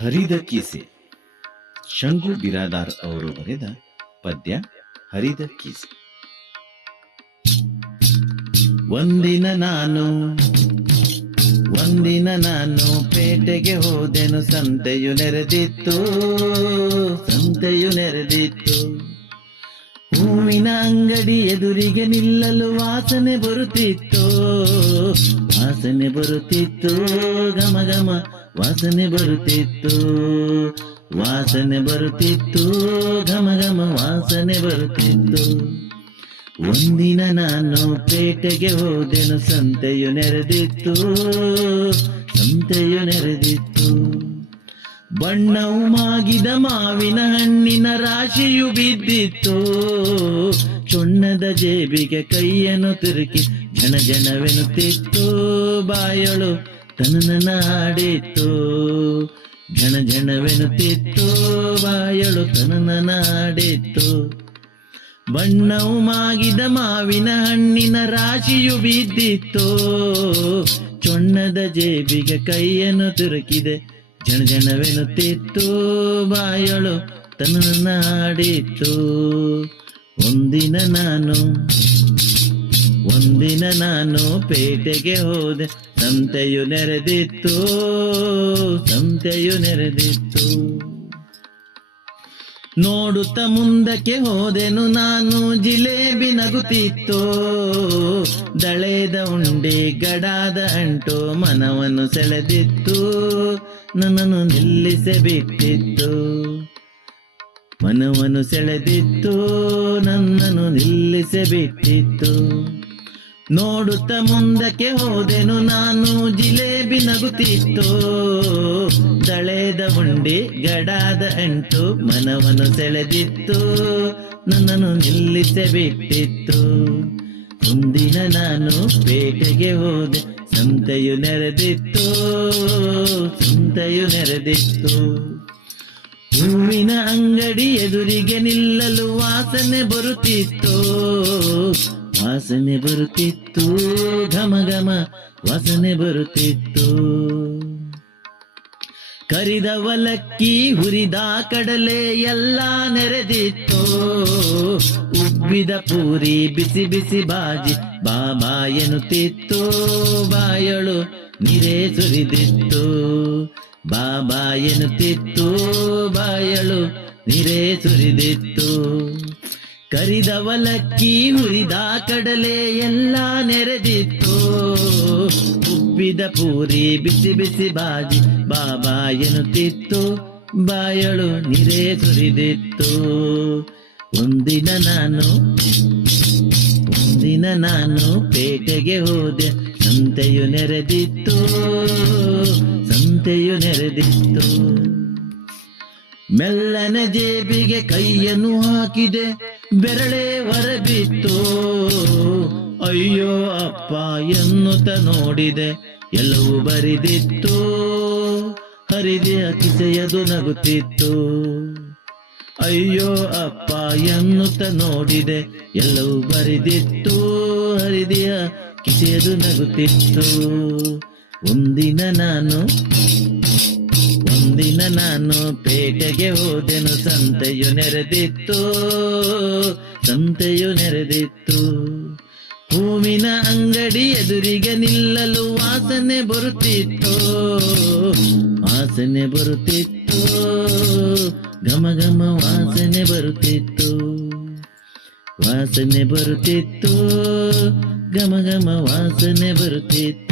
ಹರಿದ ಕೀಸೆ. ಶಂಗು ಬಿರಾದಾರ್ ಅವರು ಬರೆದ ಪದ್ಯ ಹರಿದ ಕೀಸೆ. ಒಂದಿನ ನಾನು ಒಂದಿನ ನಾನು ಪೇಟೆಗೆ ಹೋದೆನು, ಸಂತೆಯು ನೆರೆದಿತ್ತು ಸಂತೆಯು ನೆರೆದಿತ್ತು. ಹೂವಿನ ಅಂಗಡಿ ಎದುರಿಗೆ ನಿಲ್ಲಲು ವಾಸನೆ ಬರುತ್ತಿತ್ತು ವಾಸನೆ ಬರುತ್ತಿತ್ತು, ಘಮ ಘಮ ವಾಸನೆ ಬರುತ್ತಿತ್ತು ವಾಸನೆ ಬರುತ್ತಿತ್ತು, ಘಮ ಘಮ ವಾಸನೆ ಬರುತ್ತಿತ್ತು. ಒಂದಿನ ನಾನು ಪೇಟೆಗೆ ಹೋದೆನು, ಸಂತೆಯು ನೆರೆದಿತ್ತು ಸಂತೆಯು ನೆರೆದಿತ್ತು. ಬಣ್ಣವು ಮಾಗಿದ ಮಾವಿನ ಹಣ್ಣಿನ ರಾಶಿಯು ಬಿದ್ದಿತ್ತು. ಚೊಣ್ಣದ ಜೇಬಿಗೆ ಕೈಯನ್ನು ತಿರುಕಿ ಜನ ಜನವೆನುತ್ತಿತ್ತು ಬಾಯಳು ತನನ ಆಡಿತ್ತು ಜನ ಜನವೆನುತ್ತಿತ್ತು ಬಾಯಳು ತನನ ಆಡಿತ್ತು ಬಣ್ಣವು ಮಾಗಿದ ಮಾವಿನ ಹಣ್ಣಿನ ರಾಶಿಯು ಬಿದ್ದಿತ್ತು. ಚೊಣ್ಣದ ಜೇಬಿಗೆ ಕೈಯನ್ನು ತುರುಕಿದೆ ಜನ ಜನವೆನುತ್ತಿತ್ತು ಬಾಯಳು ತನನಾಡಿತ್ತು ಒಂದಿನ ನಾನು ಒಂದಿನ ನಾನು ಪೇಟೆಗೆ ಹೋದೆ ಸಂತೆಯು ನೆರೆದಿತ್ತು ಸಂತೆಯು ನೆರೆದಿತ್ತು. ನೋಡುತ್ತ ಮುಂದಕ್ಕೆ ಹೋದೆನು ನಾನು, ಜಿಲೇಬಿ ನಗುತ್ತಿತ್ತು. ದಳೆದ ಉಂಡೆ, ಗಡಾದ ಅಂಟು, ಮನವನ್ನು ಸೆಳೆದಿತ್ತು, ನನ್ನನ್ನು ನಿಲ್ಲಿಸಬಿಟ್ಟಿತ್ತು ಮನವನ್ನು ಸೆಳೆದಿತ್ತು, ನನ್ನನ್ನು ನಿಲ್ಲಿಸಿ ಬಿಟ್ಟಿತ್ತು. ನೋಡುತ್ತ ಮುಂದಕ್ಕೆ ಹೋದೆನು ನಾನು, ಜಿಲೇಬಿ ನಗುತ್ತಿತ್ತು. ದಳೆದ ಉಂಡಿ, ಗಡಾದ ಅಂಟು ಮನವನ್ನು ಸೆಳೆದಿತ್ತು. ನನ್ನನ್ನು ನಿಲ್ಲಿಸೆ ಬಿಟ್ಟಿತ್ತು. ಮುಂದಿನ ನಾನು ಪೇಟೆಗೆ ಹೋದೆ, ಸಂತೆಯು ನೆರೆದಿತ್ತು ಸಂತೆಯು ನೆರೆದಿತ್ತು. ಹೂವಿನ ಅಂಗಡಿ ಎದುರಿಗೆ ನಿಲ್ಲಲು ವಾಸನೆ ಬರುತ್ತಿತ್ತು. ವಾಸನೆ ಬರುತ್ತಿತ್ತು. ಘಮ ಘಮ ವಾಸನೆ ಬರುತ್ತಿತ್ತು. ಕರಿದ ಒಲಕ್ಕಿ ಹುರಿದ ಕಡಲೆ ಎಲ್ಲ ನೆರೆದಿತ್ತು. ಉಬ್ಬಿದ ಪೂರಿ ಬಿಸಿ ಬಿಸಿ ಬಾಜಿ ಬಾಬಾ ಎನ್ನುತ್ತಿತ್ತು. ಬಾಯಳು ನಿರೆ ಸುರಿದಿತ್ತು. ಬಾಬಾ ಎನ್ನುತ್ತಿತ್ತು. ಬಾಯಳು ನೀರೇ ಸುರಿದಿತ್ತು. ಕರಿದ ಒಲಕ್ಕಿ ಹುರಿದ ಕಡಲೆ ಎಲ್ಲ ನೆರೆದಿತ್ತು. ಉಬ್ಬಿದ ಪೂರಿ ಬಿಸಿ ಬಿಸಿ ಬಾಜಿ ಬಾಬಾ ಎನ್ನುತ್ತಿತ್ತು. ಬಾಯಳು ನಿರೆ ಸುರಿದಿತ್ತು. ಒಂದಿನ ನಾನು ಒಂದಿನ ನಾನು ಪೇಟೆಗೆ ಹೋದೆ. ಸಂತೆಯು ನೆರೆದಿತ್ತು ಸಂತೆಯು ನೆರೆದಿತ್ತು. ಮೆಲ್ಲನೆ ಜೇಬಿಗೆ ಕೈಯನ್ನು ಹಾಕಿದೆ, ಬೆರಳೆ ಹೊರಬಿತ್ತು. ಅಯ್ಯೋ ಅಪ್ಪ, ಎನ್ನುತ್ತ ನೋಡಿದೆ, ಎಲ್ಲವೂ ಬರಿದಿತ್ತು. ಹರಿದೆ ಕಿಸೆಯದು ನಗುತ್ತಿತ್ತು ಅಯ್ಯೋ ಅಪ್ಪ, ಎನ್ನುತ್ತ ನೋಡಿದೆ, ಎಲ್ಲವೂ ಬರಿದಿತ್ತು. ಹರಿದೆಯ ಕಿಸೆಯದು ನಗುತ್ತಿತ್ತು ಒಂದಿನ ನಾನು ಒಂದಿನ ನಾನು ಪೇಟೆಗೆ ಹೋದೆನು ಸಂತೆಯು ನೆರೆದಿತ್ತು ಸಂತೆಯು ನೆರೆದಿತ್ತು. ಹೂವಿನ ಅಂಗಡಿ ಎದುರಿಗೆ ನಿಲ್ಲಲು ವಾಸನೆ ಬರುತ್ತಿತ್ತು ವಾಸನೆ ಬರುತ್ತಿತ್ತು, ಘಮ ಘಮ ವಾಸನೆ ಬರುತ್ತಿತ್ತು. ವಾಸನೆ ಬರುತ್ತಿತ್ತು, ಘಮ ಘಮ ವಾಸನೆ ಬರುತ್ತಿತ್ತು.